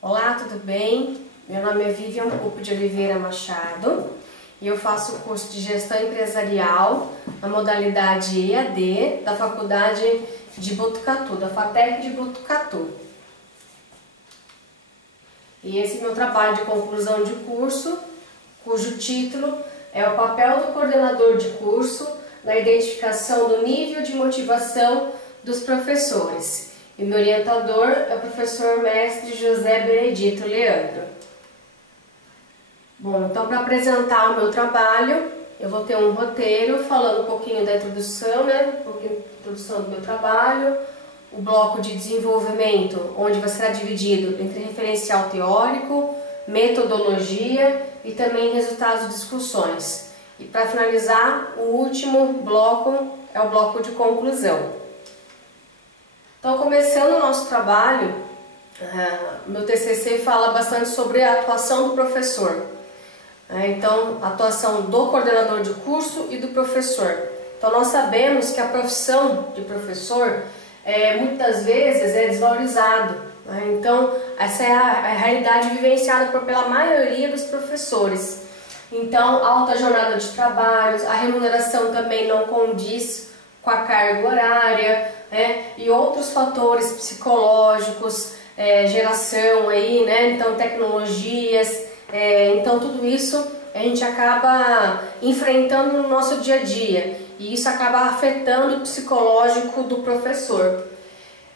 Olá, tudo bem? Meu nome é Vivian Pupo de Oliveira Machado e eu faço o curso de Gestão Empresarial na modalidade EAD da Faculdade de Botucatu, da FATEC de Botucatu. E esse é meu trabalho de conclusão de curso, cujo título é o papel do coordenador de curso na identificação do nível de motivação dos professores. E meu orientador é o professor mestre José Benedito Leandro. Bom, então para apresentar o meu trabalho, eu vou ter um roteiro falando um pouquinho da introdução, um pouquinho da introdução do meu trabalho, o bloco de desenvolvimento, onde vai ser dividido entre referencial teórico, metodologia e também resultados de discussões. E para finalizar, o último bloco é o bloco de conclusão. Então, começando o nosso trabalho, meu TCC fala bastante sobre a atuação do professor. Então, a atuação do coordenador de curso e do professor. Então, nós sabemos que a profissão de professor, muitas vezes, é desvalorizado. Então, essa é a realidade vivenciada pela maioria dos professores. Então, alta jornada de trabalho, a remuneração também não condiz com a carga horária, e outros fatores psicológicos, geração aí, então tecnologias, então tudo isso a gente acaba enfrentando no nosso dia a dia e isso acaba afetando o psicológico do professor.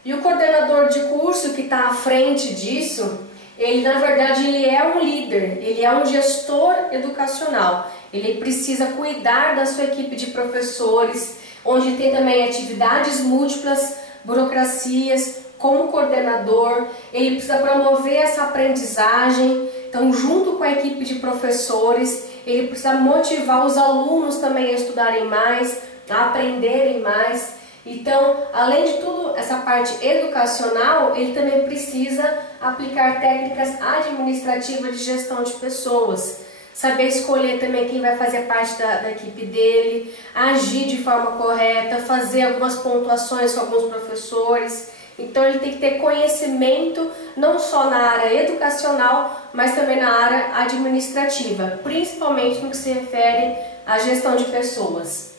E o coordenador de curso que está à frente disso, ele na verdade ele é um líder, ele é um gestor educacional, ele precisa cuidar da sua equipe de professores, onde tem também atividades múltiplas, burocracias, como coordenador, ele precisa promover essa aprendizagem, então junto com a equipe de professores, ele precisa motivar os alunos também a estudarem mais, a aprenderem mais. Então, além de tudo, essa parte educacional, ele também precisa aplicar técnicas administrativas de gestão de pessoas. Saber escolher também quem vai fazer parte da equipe dele, agir de forma correta, fazer algumas pontuações com alguns professores. Então ele tem que ter conhecimento não só na área educacional, mas também na área administrativa, principalmente no que se refere à gestão de pessoas.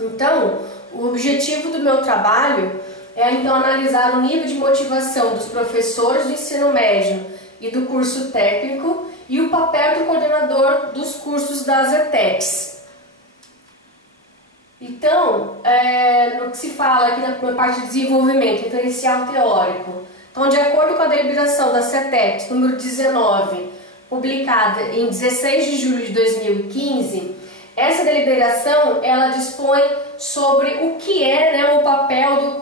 Então, o objetivo do meu trabalho é então analisar o nível de motivação dos professores do ensino médio e do curso técnico e o papel do coordenador dos cursos das ETECs. Então, no que se fala aqui na parte de desenvolvimento, referencial teórico, então de acordo com a deliberação da CETECs, número 19, publicada em 16 de julho de 2015, essa deliberação ela dispõe sobre o que é o papel do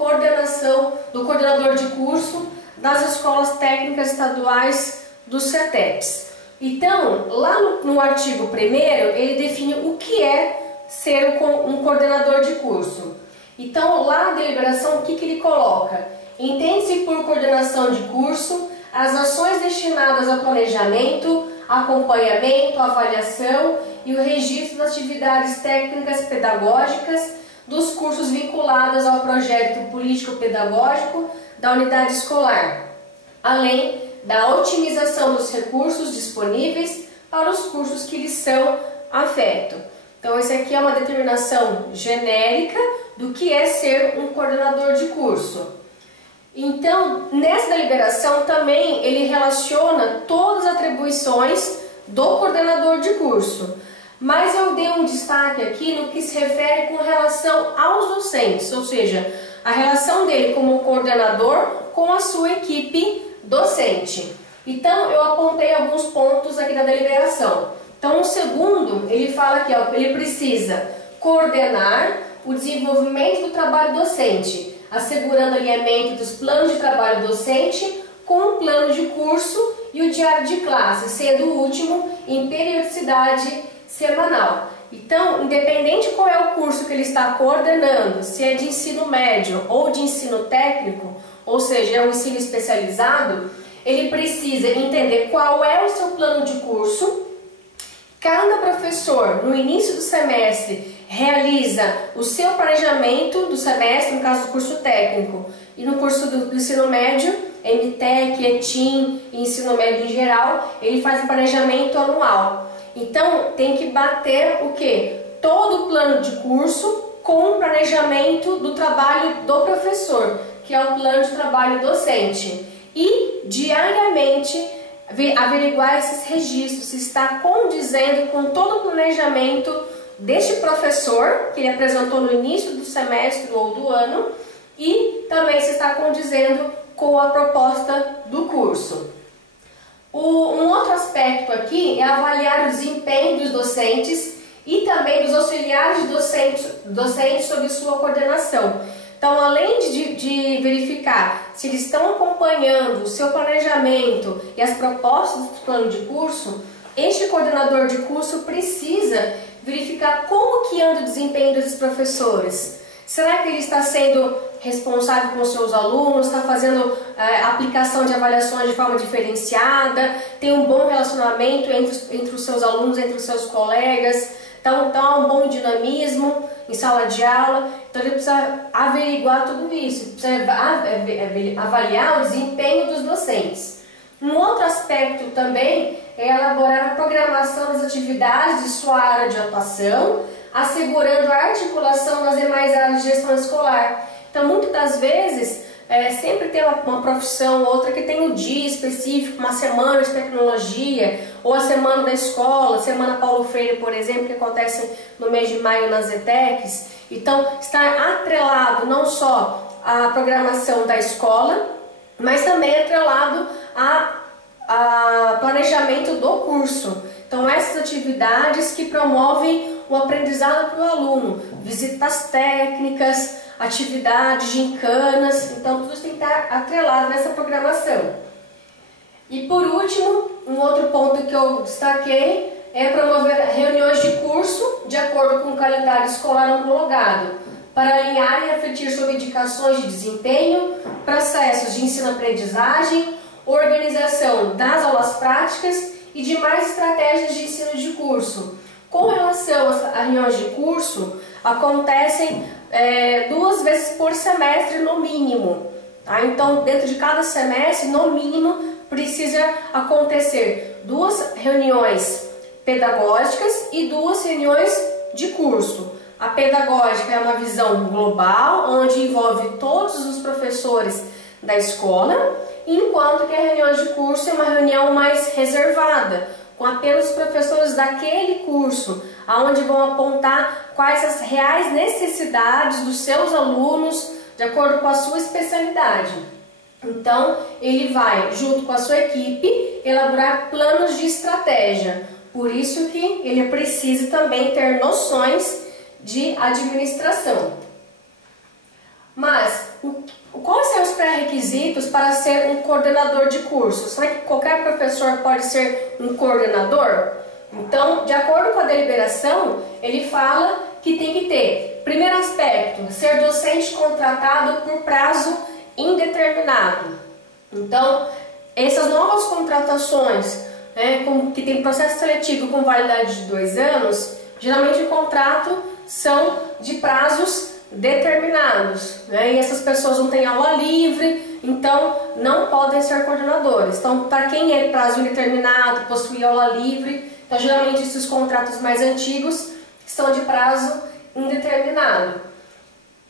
coordenador de curso das escolas técnicas estaduais dos CETECs. Então, lá no artigo 1º, ele define o que é ser um coordenador de curso. Então, lá na deliberação, o que ele coloca? Entende-se por coordenação de curso as ações destinadas ao planejamento, acompanhamento, avaliação e o registro das atividades técnicas pedagógicas dos cursos vinculados ao projeto político-pedagógico da unidade escolar, além da otimização dos recursos disponíveis para os cursos que lhes são afetos. Então, essa aqui é uma determinação genérica do que é ser um coordenador de curso. Então, nessa deliberação também ele relaciona todas as atribuições do coordenador de curso. Mas eu dei um destaque aqui no que se refere com relação aos docentes, ou seja, a relação dele como coordenador com a sua equipe docente. Então, eu apontei alguns pontos aqui da deliberação. Então, o segundo, ele fala aqui, ele precisa coordenar o desenvolvimento do trabalho docente, assegurando alinhamento dos planos de trabalho docente com o plano de curso e o diário de classe, sendo o último em periodicidade semanal. Então, independente qual é o curso que ele está coordenando, se é de ensino médio ou de ensino técnico, ou seja, é um ensino especializado, ele precisa entender qual é o seu plano de curso. Cada professor, no início do semestre, realiza o seu planejamento do semestre, no caso do curso técnico, e no curso do ensino médio, MTEC, ETIM e ensino médio em geral, ele faz um planejamento anual. Então tem que bater o quê? Todo o plano de curso com o planejamento do trabalho do professor, que é o plano de trabalho docente. E diariamente averiguar esses registros, se está condizendo com todo o planejamento deste professor, que ele apresentou no início do semestre ou do ano, e também se está condizendo com a proposta do curso. Um outro aspecto aqui é avaliar o desempenho dos docentes e também dos auxiliares de docentes sob sua coordenação. Então, além de verificar se eles estão acompanhando o seu planejamento e as propostas do plano de curso, este coordenador de curso precisa verificar como que anda o desempenho desses professores. Será que ele está sendo responsável com os seus alunos, está fazendo aplicação de avaliações de forma diferenciada, tem um bom relacionamento entre os seus alunos, entre os seus colegas, então há um bom dinamismo em sala de aula. Então ele precisa averiguar tudo isso, precisa avaliar o desempenho dos docentes. Um outro aspecto também é elaborar a programação das atividades de sua área de atuação, assegurando a articulação nas demais áreas de gestão escolar. Então, muitas das vezes, sempre tem uma profissão ou outra que tem um dia específico, uma semana de tecnologia, ou a semana da escola, semana Paulo Freire, por exemplo, que acontece no mês de maio nas ETECs. Então, está atrelado não só à programação da escola, mas também atrelado a planejamento do curso. Então, essas atividades que promovem o aprendizado para o aluno, visitas técnicas, atividades, gincanas, então tudo isso tem que estar atrelado nessa programação. E por último, um outro ponto que eu destaquei é promover reuniões de curso de acordo com o calendário escolar homologado, para alinhar e refletir sobre indicações de desempenho, processos de ensino-aprendizagem, organização das aulas práticas e demais estratégias de ensino de curso. Com relação às reuniões de curso, acontecem 2 vezes por semestre no mínimo. Tá? Então, dentro de cada semestre, no mínimo, precisa acontecer 2 reuniões pedagógicas e 2 reuniões de curso. A pedagógica é uma visão global, onde envolve todos os professores da escola, enquanto que a reunião de curso é uma reunião mais reservada, com apenas os professores daquele curso, aonde vão apontar quais as reais necessidades dos seus alunos, de acordo com a sua especialidade. Então, ele vai, junto com a sua equipe, elaborar planos de estratégia. Por isso que ele precisa também ter noções de administração. Mas, quais são os pré-requisitos para ser um coordenador de curso? Será que qualquer professor pode ser um coordenador? Então, de acordo com a deliberação, ele fala que tem que ter, primeiro aspecto, ser docente contratado por prazo indeterminado. Então, essas novas contratações, que tem processo seletivo com validade de 2 anos, geralmente o contrato são de prazos determinados, e essas pessoas não têm aula livre, então não podem ser coordenadores. Então, para quem é prazo indeterminado, possui aula livre, então geralmente esses contratos mais antigos são de prazo indeterminado.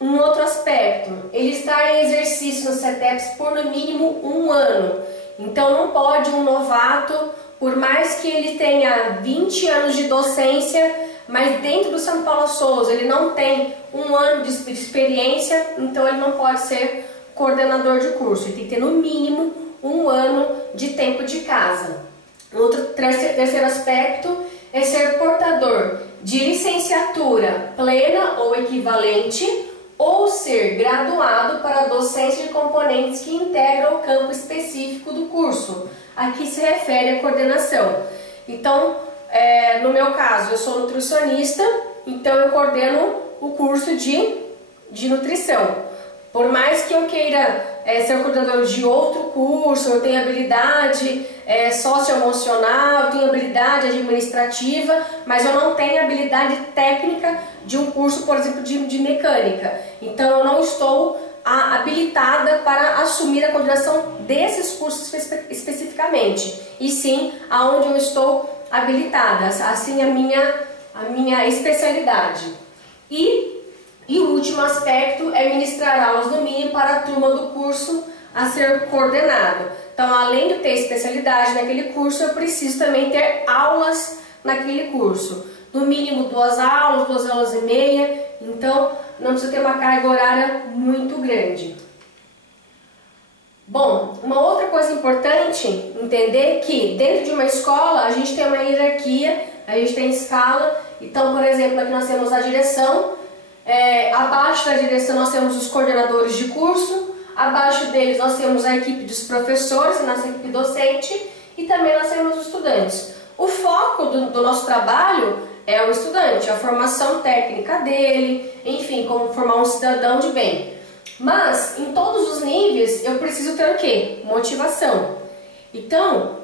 Um outro aspecto, ele está em exercício no CETEPS por no mínimo 1 ano. Então não pode um novato, por mais que ele tenha 20 anos de docência, mas dentro do São Paulo Souza ele não tem 1 ano de experiência, então ele não pode ser coordenador de curso. Ele tem que ter no mínimo 1 ano de tempo de casa. Outro terceiro aspecto é ser portador de licenciatura plena ou equivalente, ou ser graduado para docência de componentes que integram o campo específico do curso. Aqui se refere à coordenação. Então, no meu caso, eu sou nutricionista, então eu coordeno o curso de nutrição. Por mais que eu queira ser coordenador de outro curso, eu tenho habilidade socioemocional, eu tenho habilidade administrativa, mas eu não tenho habilidade técnica de um curso, por exemplo, de mecânica. Então eu não estou habilitada para assumir a coordenação desses cursos especificamente, e sim aonde eu estou habilitada, assim a minha especialidade. E o último aspecto é ministrar aulas no mínimo para a turma do curso a ser coordenado. Então, além de ter especialidade naquele curso, eu preciso também ter aulas naquele curso. No mínimo 2 aulas e meia, então não precisa ter uma carga horária muito grande. Bom, uma outra coisa importante entender que dentro de uma escola a gente tem uma hierarquia, a gente tem escala. Então, por exemplo, aqui nós temos a direção, abaixo da direção nós temos os coordenadores de curso, abaixo deles nós temos a equipe dos professores, a nossa equipe docente, e também nós temos os estudantes. O foco do nosso trabalho é o estudante, a formação técnica dele, enfim, como formar um cidadão de bem. Mas, em todos os níveis, eu preciso ter o quê? Motivação. Então,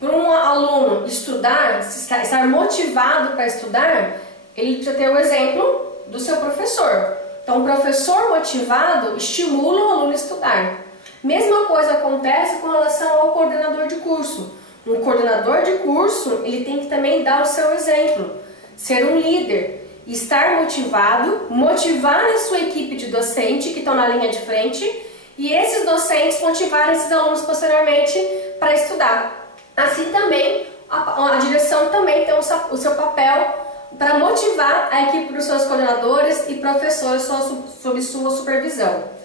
para um aluno estudar, estar motivado para estudar, ele precisa ter o exemplo do seu professor. Então, o professor motivado estimula o aluno a estudar. Mesma coisa acontece com relação ao coordenador de curso. Um coordenador de curso, ele tem que também dar o seu exemplo, ser um líder. Estar motivado, motivar a sua equipe de docente que estão na linha de frente e esses docentes motivarem esses alunos posteriormente para estudar. Assim também, a direção também tem o seu papel para motivar a equipe dos seus coordenadores e professores sob sua supervisão.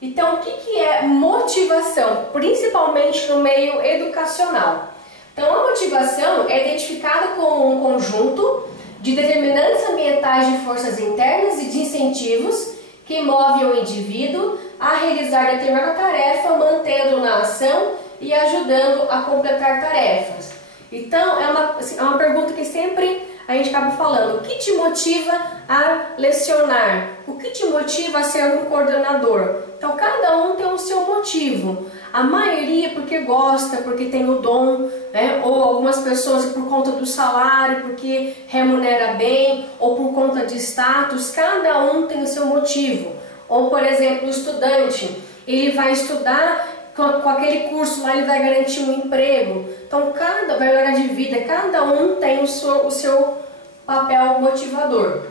Então, o que é motivação? Principalmente no meio educacional. Então, a motivação é identificada como um conjunto de determinantes ambientais de forças internas e de incentivos que movem o indivíduo a realizar determinada tarefa, mantendo-o na ação e ajudando a completar tarefas. Então, é uma pergunta que sempre a gente acaba falando. O que te motiva a lecionar? O que te motiva a ser um coordenador? Então, cada um tem o seu motivo. A maioria porque gosta, porque tem o dom, né? Ou algumas pessoas por conta do salário, porque remunera bem, ou por conta de status. Cada um tem o seu motivo. Ou, por exemplo, o estudante, ele vai estudar com aquele curso lá, ele vai garantir um emprego. Então, vai melhorar de vida, cada um tem o seu papel motivador.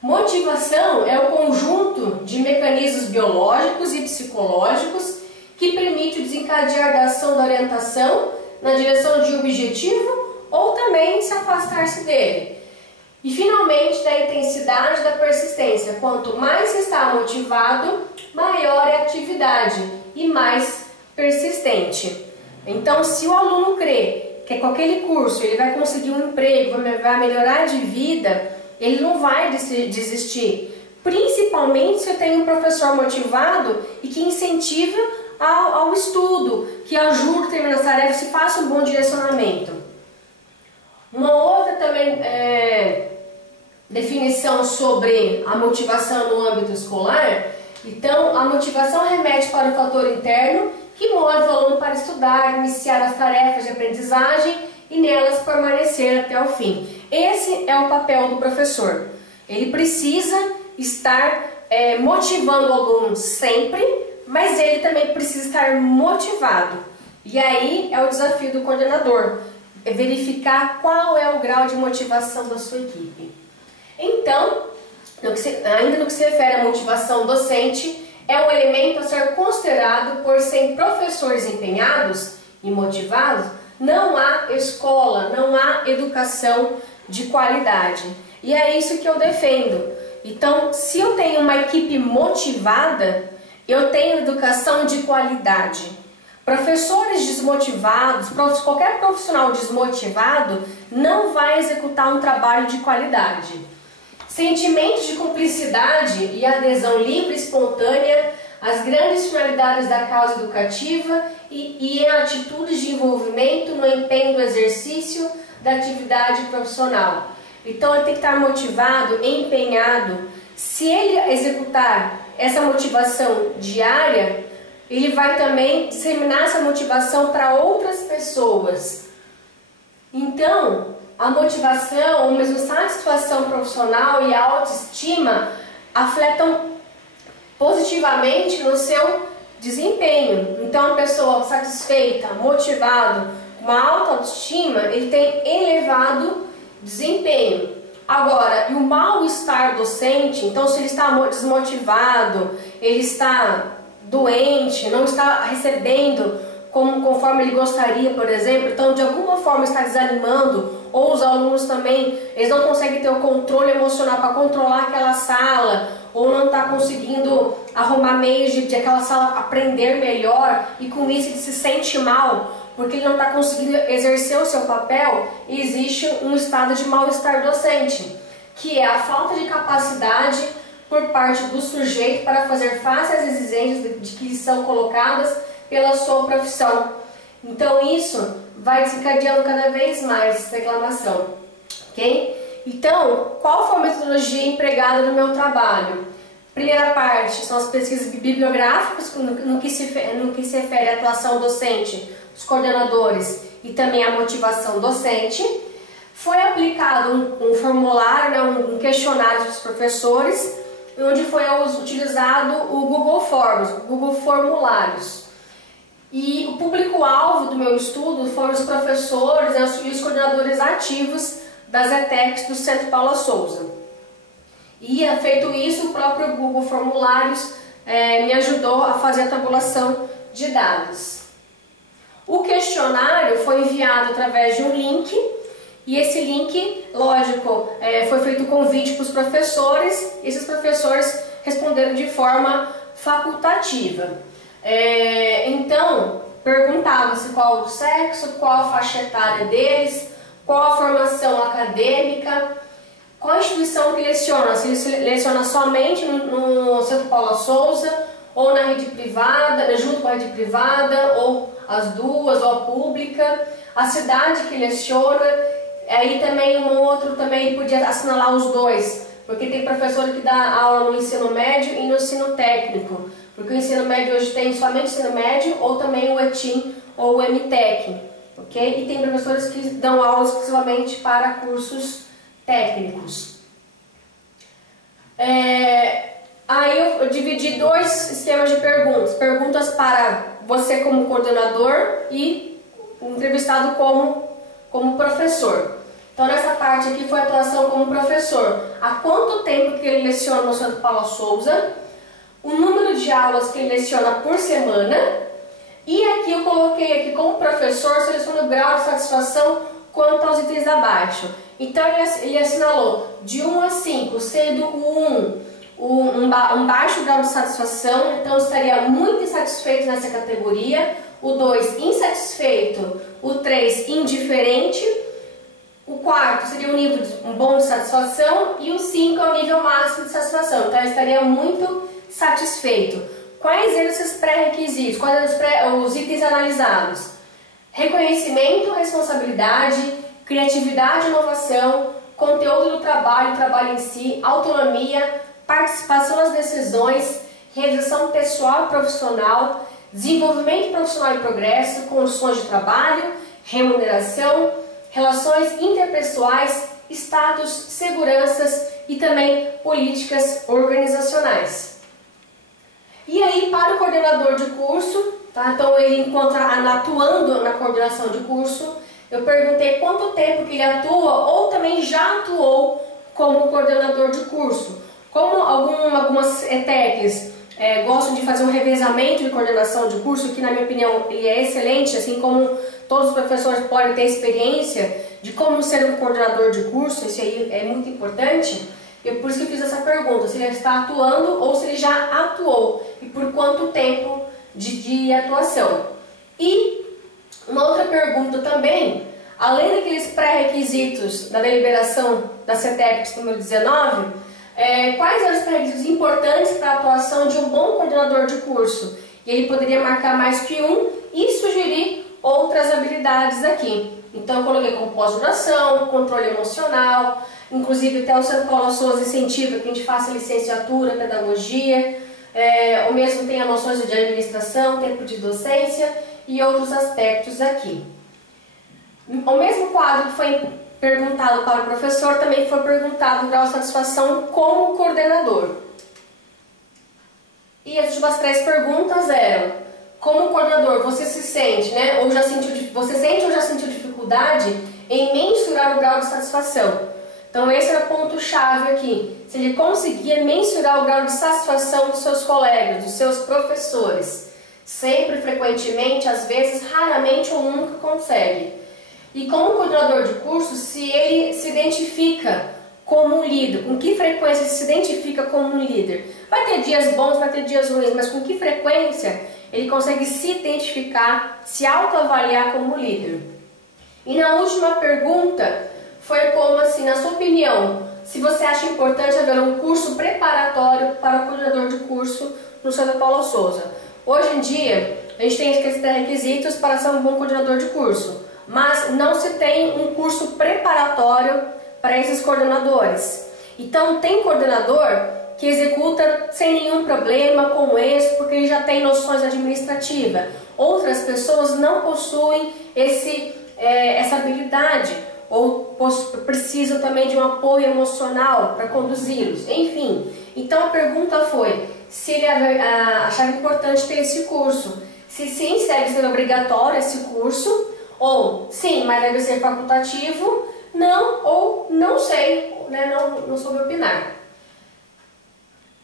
Motivação é o conjunto de mecanismos biológicos e psicológicos que permite o desencadear da ação da orientação na direção de um objetivo ou também se afastar-se dele. E finalmente da intensidade da persistência. Quanto mais está motivado, maior é a atividade e mais persistente. Então, se o aluno crê que com aquele curso ele vai conseguir um emprego, vai melhorar de vida, ele não vai desistir. Principalmente se eu tenho um professor motivado e que incentiva ao estudo, que ajuda a terminar as tarefas e faça um bom direcionamento. Uma outra também definição sobre a motivação no âmbito escolar. Então, a motivação remete para o fator interno que move o aluno para estudar, iniciar as tarefas de aprendizagem e nelas permanecer até o fim. Esse é o papel do professor. Ele precisa estar motivando o aluno sempre, mas ele também precisa estar motivado. E aí é o desafio do coordenador, é verificar qual é o grau de motivação da sua equipe. Então, ainda no que se refere à motivação docente, é um elemento a ser considerado, por sem professores empenhados e motivados, não há escola, não há educação de qualidade. E é isso que eu defendo. Então, se eu tenho uma equipe motivada, eu tenho educação de qualidade. Professores desmotivados, qualquer profissional desmotivado não vai executar um trabalho de qualidade. Sentimentos de cumplicidade e adesão livre e espontânea às grandes finalidades da causa educativa e em atitudes de envolvimento no empenho do exercício da atividade profissional. Então ele tem que estar motivado, empenhado. Se ele executar essa motivação diária, ele vai também disseminar essa motivação para outras pessoas. Então, a motivação, ou mesmo satisfação profissional e a autoestima afetam positivamente no seu desempenho. Então, a pessoa satisfeita, motivado, com uma alta autoestima, ele tem elevado desempenho. Agora, e o mal-estar docente, então se ele está desmotivado, ele está doente, não está recebendo conforme ele gostaria, por exemplo, então de alguma forma está desanimando, ou os alunos também, eles não conseguem ter o controle emocional para controlar aquela sala, ou não está conseguindo arrumar meios de aquela sala aprender melhor, e com isso ele se sente mal, porque ele não está conseguindo exercer o seu papel, e existe um estado de mal-estar docente, que é a falta de capacidade por parte do sujeito para fazer face às exigências de que lhe são colocadas pela sua profissão. Então isso vai desencadeando cada vez mais reclamação, ok? Então, qual foi a metodologia empregada no meu trabalho? Primeira parte são as pesquisas bibliográficas, no que se refere à atuação docente dos coordenadores e também à motivação docente. Foi aplicado um formulário, né, um questionário dos professores, onde foi utilizado o Google Forms, o Google Formulários. E o público-alvo do meu estudo foram os professores e os coordenadores ativos das ETECs do Centro Paula Souza. E, feito isso, o próprio Google Formulários me ajudou a fazer a tabulação de dados. O questionário foi enviado através de um link, e esse link, lógico, foi feito convite para os professores, e esses professores responderam de forma facultativa. Então, perguntava-se qual o sexo, qual a faixa etária deles, qual a formação acadêmica, qual a instituição que leciona, se ele leciona somente no Centro Paula Souza, ou na rede privada, junto com a rede privada, ou as duas, ou a pública, a cidade que leciona, aí também um outro também podia assinalar os dois, porque tem professor que dá aula no ensino médio e no ensino técnico. Porque o ensino médio hoje tem somente o ensino médio ou também o ETIM ou o MTEC, ok? E tem professores que dão aula exclusivamente para cursos técnicos. Aí eu dividi dois esquemas de perguntas. Perguntas para você como coordenador e entrevistado como professor. Então nessa parte aqui foi a atuação como professor. Há quanto tempo que ele leciona no Centro Paula Souza? O número de aulas que ele leciona por semana, e aqui eu coloquei aqui como professor, seleciona o grau de satisfação quanto aos itens abaixo. Então ele assinalou de 1 a 5, sendo o 1 um baixo grau de satisfação, então estaria muito insatisfeito nessa categoria, o 2 insatisfeito, o 3 indiferente, o 4 seria um bom de satisfação e o 5 é o nível máximo de satisfação, então ele estaria muito satisfeito. Quais eram esses pré-requisitos? Quais eram os itens analisados? Reconhecimento, responsabilidade, criatividade e inovação, conteúdo do trabalho em si, autonomia, participação nas decisões, realização pessoal e profissional, desenvolvimento profissional e progresso, condições de trabalho, remuneração, relações interpessoais, status, seguranças e também políticas organizacionais. E aí, para o coordenador de curso, tá? Então ele atuando na coordenação de curso, eu perguntei quanto tempo que ele atua ou também já atuou como coordenador de curso. Como algumas ETECs gostam de fazer um revezamento de coordenação de curso, que na minha opinião ele é excelente, assim como todos os professores podem ter experiência de como ser um coordenador de curso, isso aí é muito importante. Por isso que eu fiz essa pergunta, se ele está atuando ou se ele já atuou e por quanto tempo de atuação. E uma outra pergunta também, além daqueles pré-requisitos da deliberação da CETEPS número 19, quais eram os pré-requisitos importantes para a atuação de um bom coordenador de curso? E ele poderia marcar mais que um e sugerir outras habilidades aqui. Então eu coloquei como pós-graduação, controle emocional, inclusive até o Centro Paula Souza incentiva que a gente faça licenciatura, pedagogia, ou mesmo tenha noções de administração, tempo de docência e outros aspectos aqui. O mesmo quadro que foi perguntado para o professor também foi perguntado o grau de satisfação como coordenador. E as últimas 3 perguntas eram: como coordenador, você se sente, né, você sente ou já sentiu dificuldade em mensurar o grau de satisfação? Então esse era o ponto-chave aqui. Se ele conseguia mensurar o grau de satisfação dos seus colegas, dos seus professores. Sempre, frequentemente, às vezes, raramente ou nunca consegue. E como coordenador de curso, se ele se identifica como um líder, com que frequência ele se identifica como um líder? Vai ter dias bons, vai ter dias ruins, mas com que frequência ele consegue se identificar, se autoavaliar como líder? E na última pergunta, foi como assim, na sua opinião, se você acha importante haver um curso preparatório para o coordenador de curso no Santa Paula Souza. Hoje em dia, a gente tem esses requisitos para ser um bom coordenador de curso, mas não se tem um curso preparatório para esses coordenadores. Então, tem coordenador que executa sem nenhum problema, com êxito, porque ele já tem noções administrativas. Outras pessoas não possuem essa habilidade, ou precisam também de um apoio emocional para conduzi-los. Enfim, então a pergunta foi se ele achava importante ter esse curso. Se sim, se deve ser obrigatório esse curso, ou sim, mas deve ser facultativo, não, ou não sei, né, não soube opinar.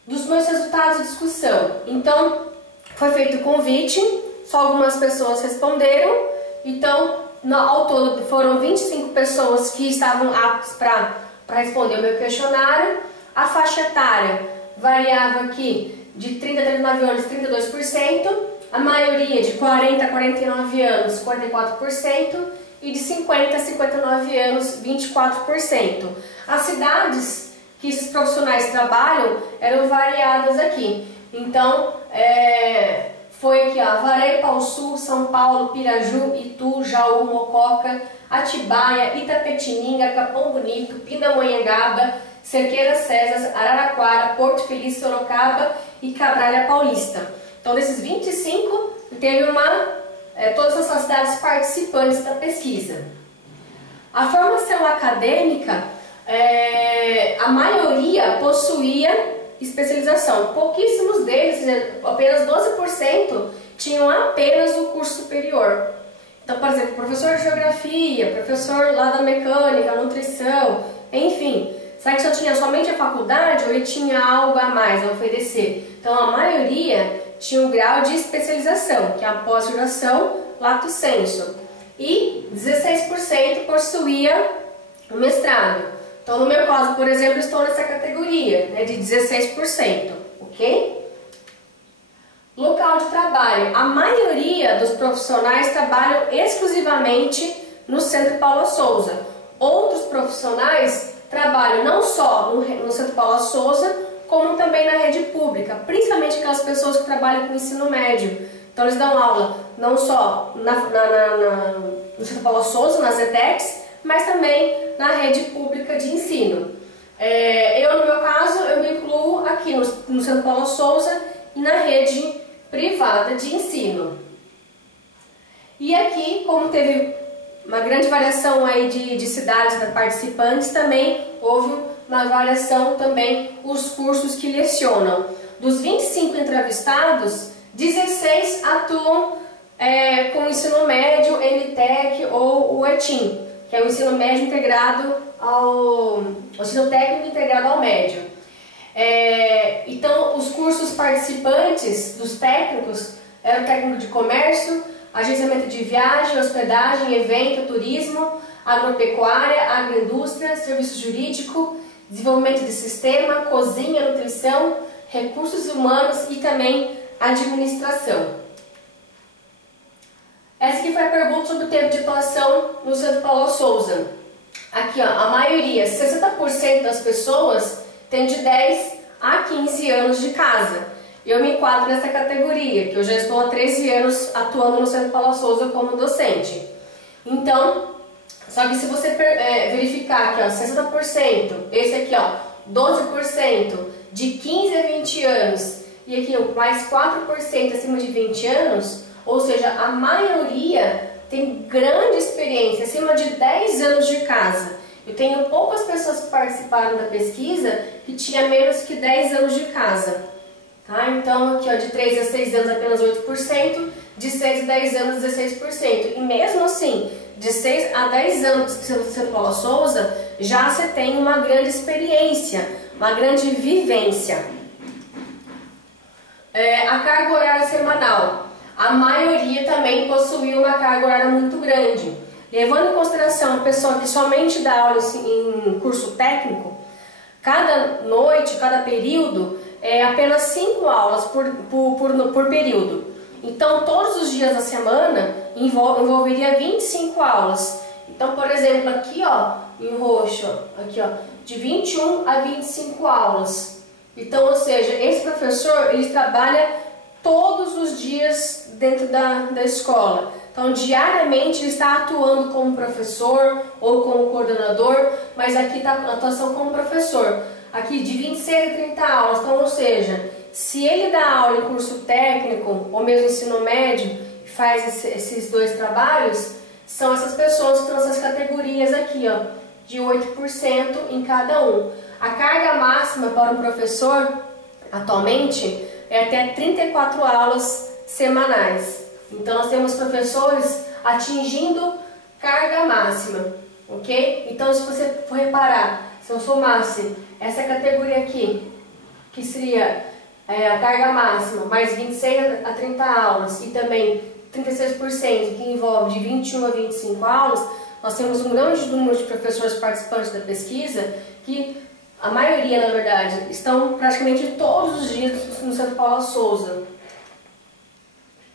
Dos meus resultados de discussão, então, foi feito o convite, só algumas pessoas responderam, então, ao todo foram 25 pessoas que estavam aptas para responder o meu questionário. A faixa etária variava aqui de 30 a 39 anos, 32%, a maioria de 40 a 49 anos, 44%, e de 50 a 59 anos, 24%. As cidades que esses profissionais trabalham eram variadas aqui. Então, foi aqui, ó, Vareio, Pau Sul, São Paulo, Piraju, Itu, Jaú, Mococa, Atibaia, Itapetininga, Capão Bonito, Pindamonhangaba, Cerqueira César, Araraquara, Porto Feliz, Sorocaba e Cabralha Paulista. Então, desses 25, teve todas essas cidades participantes da pesquisa. A formação acadêmica, a maioria possuía especialização. Pouquíssimos deles, apenas 12%, tinham apenas o curso superior. Então, por exemplo, professor de geografia, professor lá da mecânica, nutrição, enfim. Será que só tinha somente a faculdade ou ele tinha algo a mais a oferecer? Então, a maioria tinha o grau de especialização, que é a pós-graduação lato sensu. E 16% possuía o mestrado. Então, no meu caso, por exemplo, estou nessa categoria, né, de 16%, ok? Local de trabalho. A maioria dos profissionais trabalham exclusivamente no Centro Paula Souza. Outros profissionais trabalham não só no Centro Paula Souza, como também na rede pública, principalmente aquelas pessoas que trabalham com ensino médio. Então, eles dão aula não só no Centro Paula Souza, nas ETECs, mas também na rede pública de ensino. No meu caso, eu me incluo aqui no Centro Paula Souza e na rede privada de ensino. E aqui, como teve uma grande variação aí de cidades participantes, também houve uma variação também os cursos que lecionam. Dos 25 entrevistados, 16 atuam com o ensino médio, MTEC ou o ETIM, que é o ensino médio integrado o ensino técnico integrado ao médio. Então, os cursos participantes dos técnicos eram técnico de comércio, agenciamento de viagem, hospedagem, evento, turismo, agropecuária, agroindústria, serviço jurídico, desenvolvimento de sistema, cozinha, nutrição, recursos humanos e também administração. Essa aqui foi a pergunta sobre o tempo de atuação no Centro Paula Souza. Aqui, ó, a maioria, 60% das pessoas tem de 10 a 15 anos de casa. Eu me enquadro nessa categoria, que eu já estou há 13 anos atuando no Centro Paula Souza como docente. Então, só que se você verificar aqui, ó, 60%, esse aqui, ó, 12% de 15 a 20 anos e aqui ó, mais 4% acima de 20 anos, ou seja, a maioria tem grande experiência, acima de 10 anos de casa. Eu tenho poucas pessoas que participaram da pesquisa que tinham menos que 10 anos de casa. Tá? Então, aqui ó, de 3 a 6 anos apenas 8%, de 6 a 10 anos 16%. E mesmo assim, de 6 a 10 anos sendo Paula Souza, já você tem uma grande experiência, uma grande vivência. A carga horária semanal. A maioria também possuía uma carga horária muito grande. Levando em consideração a pessoa que somente dá aula em curso técnico, cada noite, cada período, é apenas 5 aulas por período. Então, todos os dias da semana envolveria 25 aulas. Então, por exemplo, aqui ó, em roxo, aqui ó, de 21 a 25 aulas. Então, ou seja, esse professor, ele trabalha todos os dias dentro da escola. Então, diariamente ele está atuando como professor ou como coordenador, mas aqui está a atuação como professor. Aqui de 26 a 30 aulas, então, ou seja, se ele dá aula em curso técnico ou mesmo ensino médio e faz esses dois trabalhos, são essas pessoas que estão nessas categorias aqui, ó, de 8% em cada um. A carga máxima para um professor, atualmente, é até 34 aulas semanais. Então, nós temos professores atingindo carga máxima, ok? Então, se você for reparar, se eu somasse essa categoria aqui, que seria a carga máxima, mais 26 a 30 aulas e também 36%, que envolve de 21 a 25 aulas, nós temos um grande número de professores participantes da pesquisa que a maioria, na verdade, estão praticamente todos os dias no Centro Paula Souza.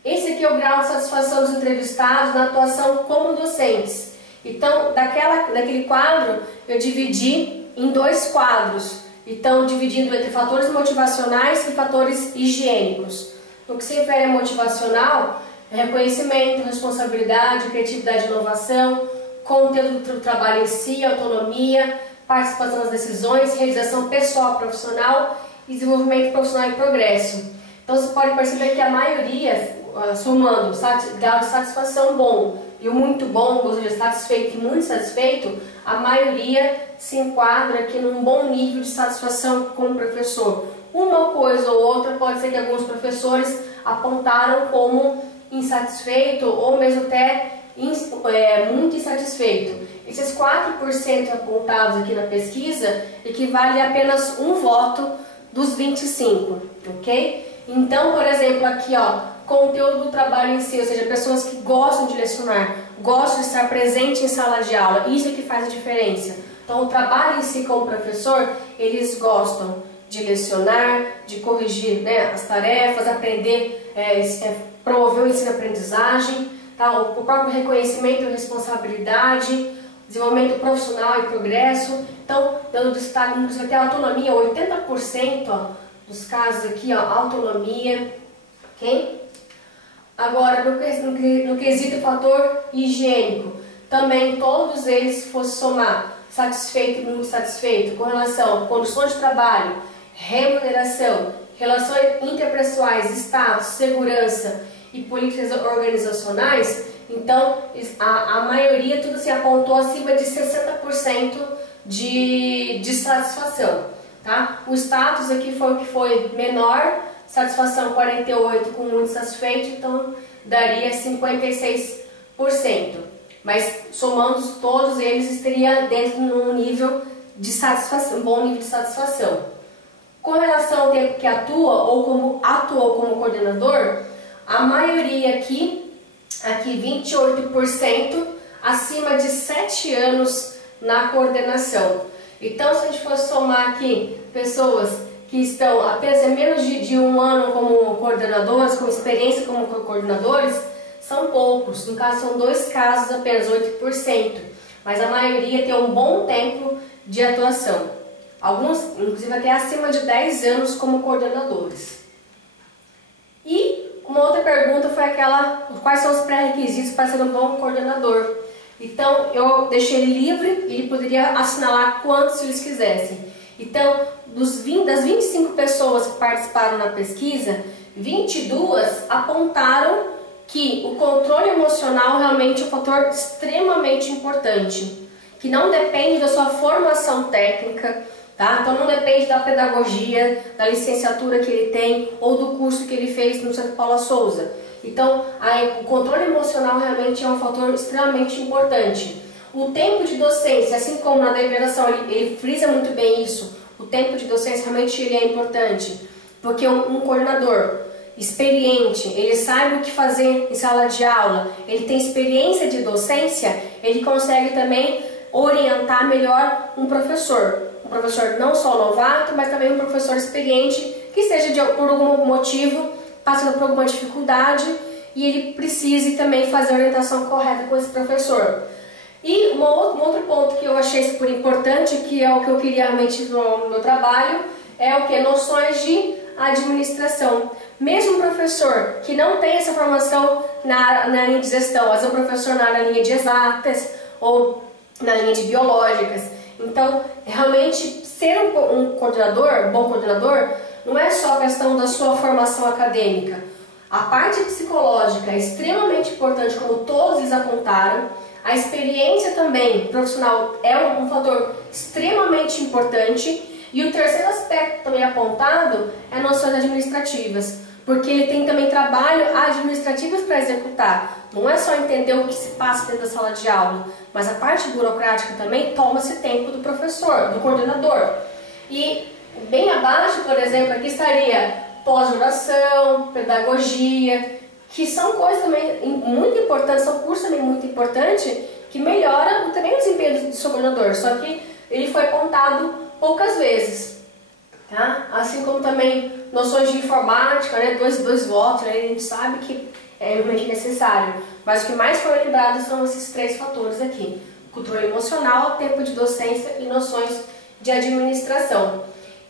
Esse aqui é o grau de satisfação dos entrevistados na atuação como docentes. Então, daquele quadro, eu dividi em 2 quadros. Então, dividindo entre fatores motivacionais e fatores higiênicos. No que se refere a motivacional, é reconhecimento, responsabilidade, criatividade e inovação, conteúdo do trabalho em si, autonomia, participação nas decisões, realização pessoal profissional e desenvolvimento profissional e progresso. Então você pode perceber que a maioria, somando grau de satisfação bom e o muito bom, ou seja, satisfeito e muito satisfeito, a maioria se enquadra aqui num bom nível de satisfação como professor. Uma coisa ou outra pode ser que alguns professores apontaram como insatisfeito ou mesmo até muito insatisfeito. Esses 4% apontados aqui na pesquisa equivale a apenas um voto dos 25, ok? Então, por exemplo, aqui ó, conteúdo do trabalho em si, ou seja, pessoas que gostam de lecionar, gostam de estar presente em sala de aula, isso é que faz a diferença. Então, o trabalho em si como professor, eles gostam de lecionar, de corrigir, né, as tarefas, aprender, promover o ensino-aprendizagem, tá? O próprio reconhecimento e responsabilidade, desenvolvimento profissional e progresso. Então, dando destaque, até a autonomia, 80% ó, dos casos aqui, ó, autonomia, ok? Agora, no quesito fator higiênico, também todos eles, se fosse somar satisfeito e muito satisfeito, com relação a condições de trabalho, remuneração, relações interpessoais, status, segurança e políticas organizacionais, então a maioria tudo se apontou acima de 60% de satisfação. Tá? O status aqui foi o que foi menor, satisfação 48% com muito satisfeito, então daria 56%. Mas somando todos eles estaria dentro de um nível de satisfação, um bom nível de satisfação. Com relação ao tempo que atua ou como atuou como coordenador, a maioria aqui 28% acima de 7 anos na coordenação. Então, se a gente for somar aqui pessoas que estão apenas menos de um ano como coordenadores, com experiência como coordenadores, são poucos. No caso, são 2 casos, apenas 8%. Mas a maioria tem um bom tempo de atuação. Alguns, inclusive, até acima de 10 anos como coordenadores. E uma outra pergunta foi aquela, quais são os pré-requisitos para ser um bom coordenador? Então, eu deixei ele livre, ele poderia assinalar quantos eles quisessem. Então, das 25 pessoas que participaram na pesquisa, 22 apontaram que o controle emocional realmente é um fator extremamente importante, que não depende da sua formação técnica, tá? Então não depende da pedagogia, da licenciatura que ele tem ou do curso que ele fez no Centro Paula Souza. Então o controle emocional realmente é um fator extremamente importante. O tempo de docência, assim como na deliberação ele frisa muito bem isso, o tempo de docência realmente ele é importante, porque um coordenador experiente, ele sabe o que fazer em sala de aula, ele tem experiência de docência, ele consegue também orientar melhor um professor não só novato, mas também um professor experiente que seja por algum motivo passando por alguma dificuldade e ele precise também fazer a orientação correta com esse professor. E um outro ponto que eu achei super importante, que é o que eu queria realmente no meu trabalho, é o que? Noções de administração. Mesmo um professor que não tem essa formação na linha de gestão, mas um professor na linha de exatas ou na linha de biológicas. Então, realmente, ser um coordenador, bom coordenador, não é só a questão da sua formação acadêmica. A parte psicológica é extremamente importante, como todos eles apontaram. A experiência também profissional é um fator extremamente importante. E o terceiro aspecto também apontado é noções administrativas, porque ele tem também trabalho administrativos para executar. Não é só entender o que se passa dentro da sala de aula, mas a parte burocrática também toma-se tempo do professor, do coordenador. E bem abaixo, por exemplo, aqui estaria pós-graduação, pedagogia, que são coisas também muito importantes, são cursos também muito importantes, que melhoram também o desempenho do seu coordenador, só que ele foi apontado poucas vezes, tá? Assim como também noções de informática, né? Dois votos, né? A gente sabe que é realmente necessário, mas o que mais foram lembrados são esses três fatores aqui: controle emocional, tempo de docência e noções de administração.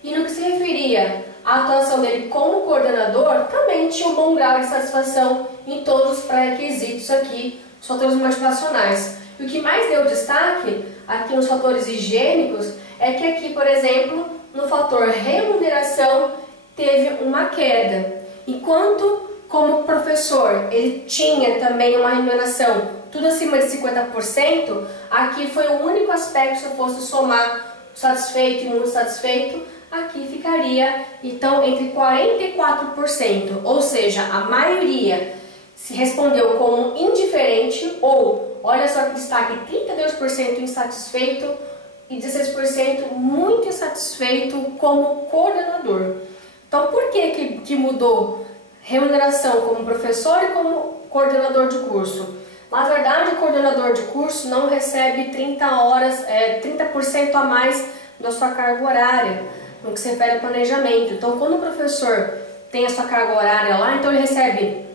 E no que se referia à atuação dele como coordenador, também tinha um bom grau de satisfação em todos os pré-requisitos aqui, os fatores motivacionais. E o que mais deu destaque aqui nos fatores higiênicos é que aqui, por exemplo, no fator remuneração teve uma queda, enquanto como professor ele tinha também uma remuneração tudo acima de 50%, aqui foi o único aspecto, se eu fosse somar satisfeito e muito satisfeito, aqui ficaria então entre 44%, ou seja, a maioria se respondeu como indiferente ou, olha só que destaque, 32% insatisfeito e 16% muito insatisfeito como coordenador. Então, por que mudou remuneração como professor e como coordenador de curso? Na verdade, o coordenador de curso não recebe 30% a mais da sua carga horária, no que se refere ao planejamento. Então, quando o professor tem a sua carga horária lá, então ele recebe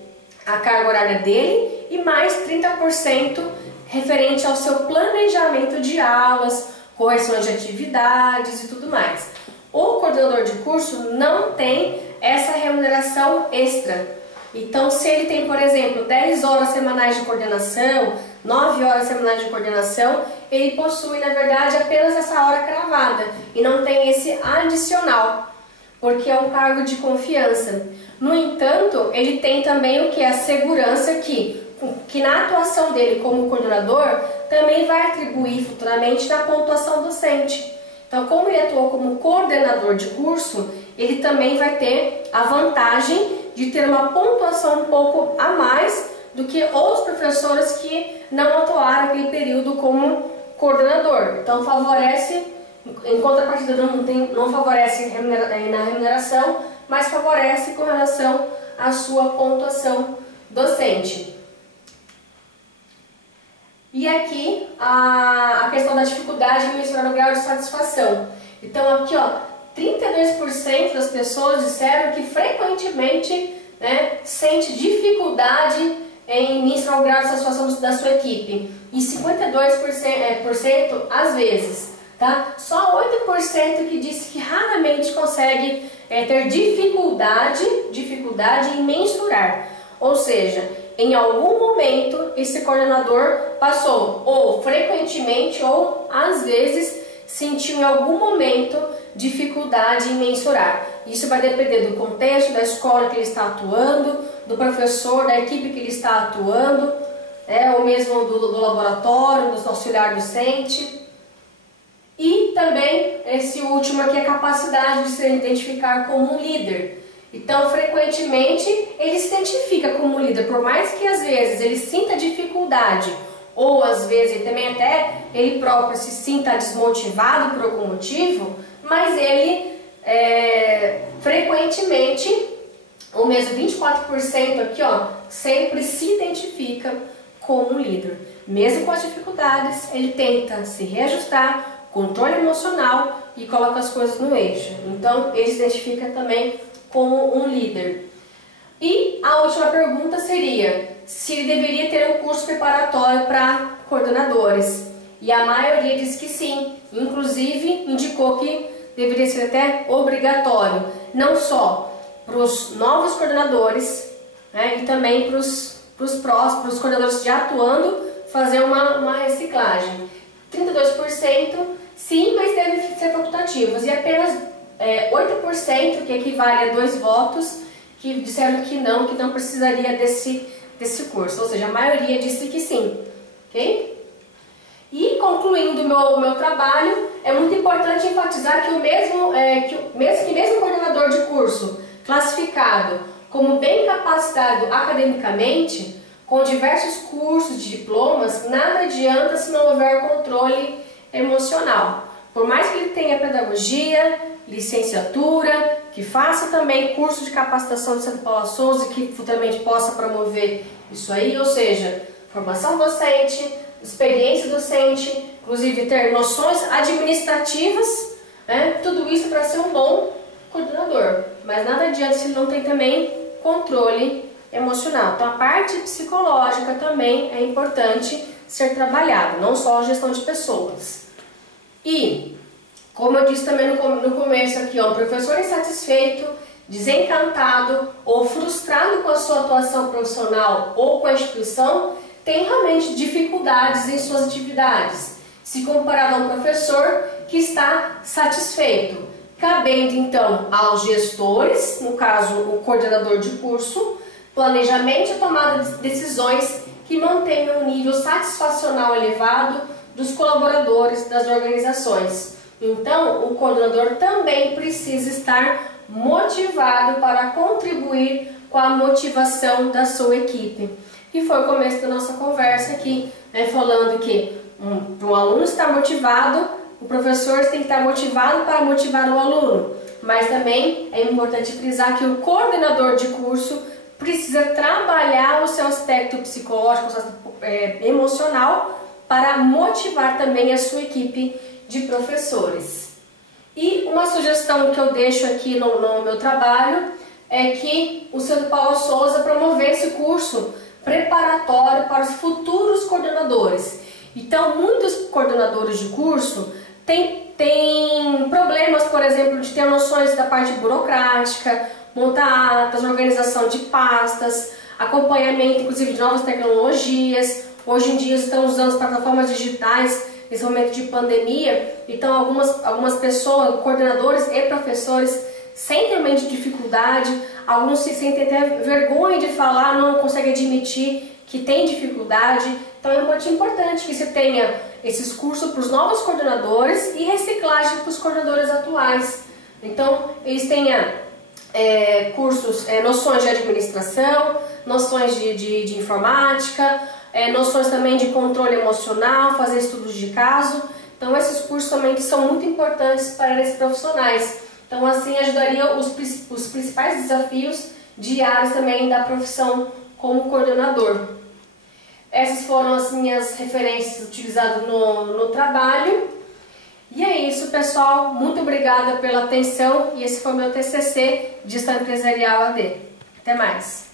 a carga horária dele e mais 30% referente ao seu planejamento de aulas, correções de atividades e tudo mais. O coordenador de curso não tem essa remuneração extra. Então, se ele tem, por exemplo, 10 horas semanais de coordenação, 9 horas semanais de coordenação, ele possui, na verdade, apenas essa hora cravada e não tem esse adicional, porque é um cargo de confiança. No entanto, ele tem também o que? A segurança que na atuação dele como coordenador também vai atribuir futuramente na pontuação docente. Então, como ele atuou como coordenador de curso, ele também vai ter a vantagem de ter uma pontuação um pouco a mais do que os professores que não atuaram naquele período como coordenador. Então, favorece, em contrapartida, não favorece na remuneração, mas favorece com relação à sua pontuação docente. E aqui a questão da dificuldade em mensurar o grau de satisfação. Então aqui, ó, 32% das pessoas disseram que frequentemente, né, sente dificuldade em mensurar o grau de satisfação da sua equipe. E 52% às vezes, tá? Só 8% que disse que raramente consegue ter dificuldade em mensurar. Ou seja, em algum momento esse coordenador passou, ou frequentemente, ou às vezes sentiu em algum momento dificuldade em mensurar. Isso vai depender do contexto, da escola que ele está atuando, do professor, da equipe que ele está atuando, ou mesmo do laboratório, do auxiliar docente. E também esse último aqui é a capacidade de se identificar como um líder. Então, frequentemente, ele se identifica como líder, por mais que às vezes ele sinta dificuldade, ou às vezes também até ele próprio se sinta desmotivado por algum motivo, mas ele frequentemente, ou mesmo 24% aqui, ó, sempre se identifica como um líder. Mesmo com as dificuldades, ele tenta se reajustar, controle emocional e coloca as coisas no eixo. Então, ele se identifica também como um líder. E a última pergunta seria se ele deveria ter um curso preparatório para coordenadores. E a maioria diz que sim, inclusive indicou que deveria ser até obrigatório, não só para os novos coordenadores, né, e também para os coordenadores já atuando, fazer uma reciclagem. 32% sim, mas deve ser facultativos, e apenas 8%, que equivale a 2 votos, que disseram que não precisaria desse curso, ou seja, a maioria disse que sim, ok? E concluindo o meu trabalho, é muito importante enfatizar que mesmo coordenador de curso classificado como bem capacitado academicamente, com diversos cursos de diplomas, nada adianta se não houver controle emocional. Por mais que ele tenha pedagogia, licenciatura, que faça também curso de capacitação de Santa Paula Souza, que futuramente possa promover isso aí, ou seja, formação docente, experiência docente, inclusive ter noções administrativas, né? Tudo isso para ser um bom coordenador. Mas nada adianta se ele não tem também controle emocional. Então a parte psicológica também é importante ser trabalhada, não só a gestão de pessoas. E, como eu disse também no começo aqui, ó, um professor insatisfeito, desencantado ou frustrado com a sua atuação profissional ou com a instituição, tem realmente dificuldades em suas atividades, se comparado a um professor que está satisfeito, cabendo então aos gestores, no caso o coordenador de curso, planejamento e tomada de decisões que mantenham um nível satisfacional elevado dos colaboradores das organizações. Então, o coordenador também precisa estar motivado para contribuir com a motivação da sua equipe. E foi o começo da nossa conversa aqui, né, falando que para um aluno estar motivado, o professor tem que estar motivado para motivar o aluno. Mas também é importante frisar que o coordenador de curso precisa trabalhar o seu aspecto psicológico, o seu aspecto, emocional, para motivar também a sua equipe de professores. E uma sugestão que eu deixo aqui no meu trabalho é que o Santa Paula Souza promovesse curso preparatório para os futuros coordenadores. Então, muitos coordenadores de curso têm problemas, por exemplo, de ter noções da parte burocrática, montar atas, organização de pastas, acompanhamento, inclusive, de novas tecnologias. Hoje em dia estão usando as plataformas digitais nesse momento de pandemia, então algumas pessoas, coordenadores e professores, sentem realmente dificuldade, alguns se sentem até vergonha de falar, não conseguem admitir que tem dificuldade. Então é muito importante que você tenha esses cursos para os novos coordenadores e reciclagem para os coordenadores atuais. Então eles tenham cursos, noções de administração, noções de informática, noções também de controle emocional, fazer estudos de caso. Então esses cursos também que são muito importantes para esses profissionais. Então assim ajudaria os principais desafios diários também da profissão como coordenador. Essas foram as minhas referências utilizadas no trabalho. E é isso, pessoal. Muito obrigada pela atenção. E esse foi o meu TCC de Gestão Empresarial AD. Até mais!